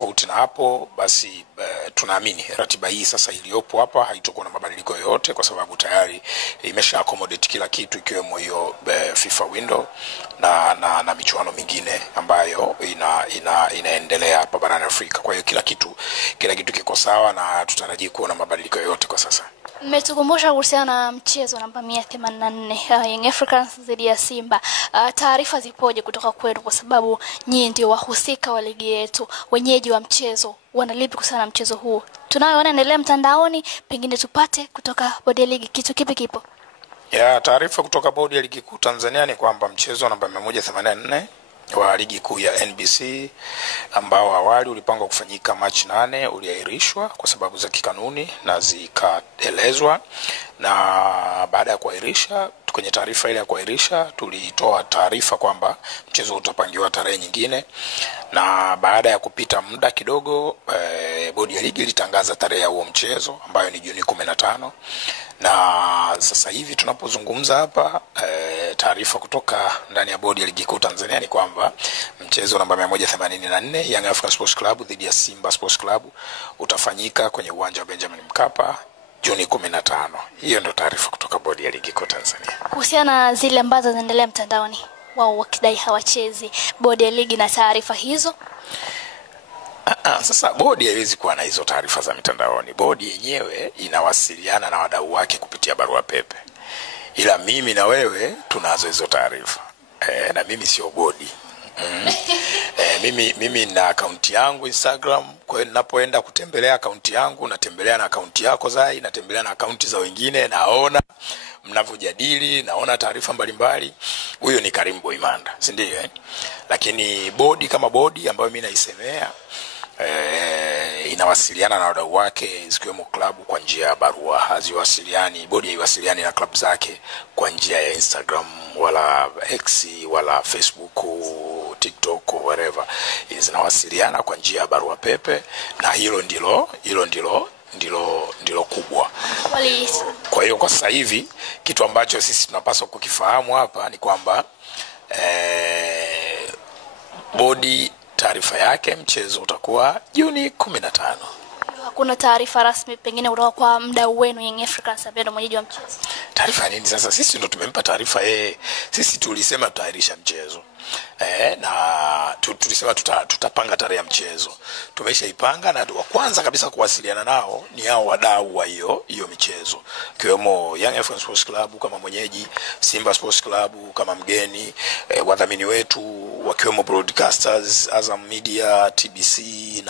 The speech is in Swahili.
Tofauti na hapo basi tunaamini ratiba hii sasa iliyopo hapa haitakuwa na mabadiliko yoyote, kwa sababu tayari imesha accommodate kila kitu, ikiwemo hiyo FIFA window na michuano mingine ambayo inaendelea hapa barani Afrika. Kwa hiyo kila kitu kiko sawa na tutarajii kuona mabadiliko yoyote kwa sasa. Mmetukumbusha kuhusiana na mchezo namba 184 Young Africans dhidi ya Simba. Taarifa zipoje kutoka kwenu, kwa sababu nyinyi ndio wahusika wa ligi yetu, wenyeji wa mchezo? Wanalipi kuhusiana na mchezo huu tunayoona endelea mtandaoni? Pengine tupate kutoka bodi ya ligi kitu kipi kipo? Ya taarifa kutoka bodi ya ligi kuu Tanzania ni kwamba mchezo namba 184 wa ligi kuu ya NBC ambao awali ulipangwa kufanyika Machi 8 uliahirishwa kwa sababu za kikanuni na zikaelezwa, na baada ya kuahirisha, kwenye taarifa ile ya kuahirisha tulitoa taarifa kwamba mchezo utapangiwa tarehe nyingine, na baada ya kupita muda kidogo bodi ya ligi ilitangaza tarehe ya huo mchezo ambayo ni Juni 15. Na sasa hivi tunapozungumza hapa taarifa kutoka ndani ya bodi ya ligi kuu Tanzania ni kwamba mchezo namba 184 Young African Sports Club dhidi ya Simba Sports Club utafanyika kwenye uwanja wa Benjamin Mkapa Juni 15. Hiyo ndio taarifa kutoka bodi ya ligi kuu Tanzania. Kuhusiana na zile ambazo zinaendelea mtandaoni, wao wakidai hawachezi, bodi ya ligi na taarifa hizo? Sasa bodi haiwezi kuwa na hizo taarifa za mitandaoni. Bodi yenyewe inawasiliana na wadau wake kupitia barua pepe, ila mimi na wewe tunazo hizo taarifa. Na mimi sio bodi. Mimi na akaunti yangu Instagram, kwa hiyo ninapoenda kutembelea akaunti yangu natembelea na akaunti yako Zai, natembelea na akaunti za wengine, naona mnavyojadili, naona taarifa mbalimbali. Huyo ni Karim Boimanda, si ndio? Lakini bodi kama bodi ambayo mimi naisemea inawasiliana na wadau wake zikiwemo klabu kwa njia ya barua. Haziwasiliani, bodi haiwasiliani na klabu zake kwa njia ya Instagram wala X wala Facebook, TikTok, whatever. Zinawasiliana kwa njia ya barua pepe, na hilo ndilo kubwa. Kwa hiyo kwa sasa hivi kitu ambacho sisi tunapaswa kukifahamu hapa ni kwamba bodi taarifa yake mchezo utakuwa Juni 15. Hakuna taarifa rasmi pengine kutoka kwa mdau wenu Young Africans ambaye ndio mwenyeji wa mchezo? Taarifa nini sasa? Sisi ndio tumempa taarifa yeye. Sisi tulisema tutaahirisha mchezo. Na tulisema tutapanga tarehe ya mchezo. Tumeshaipanga, na wa kwanza kabisa kuwasiliana nao ni hao wadau wa hiyo michezo, kiwemo Young Africans Sports Club kama mwenyeji, Simba Sports Club kama mgeni, wadhamini wetu wakiwemo broadcasters, Azam Media, TBC na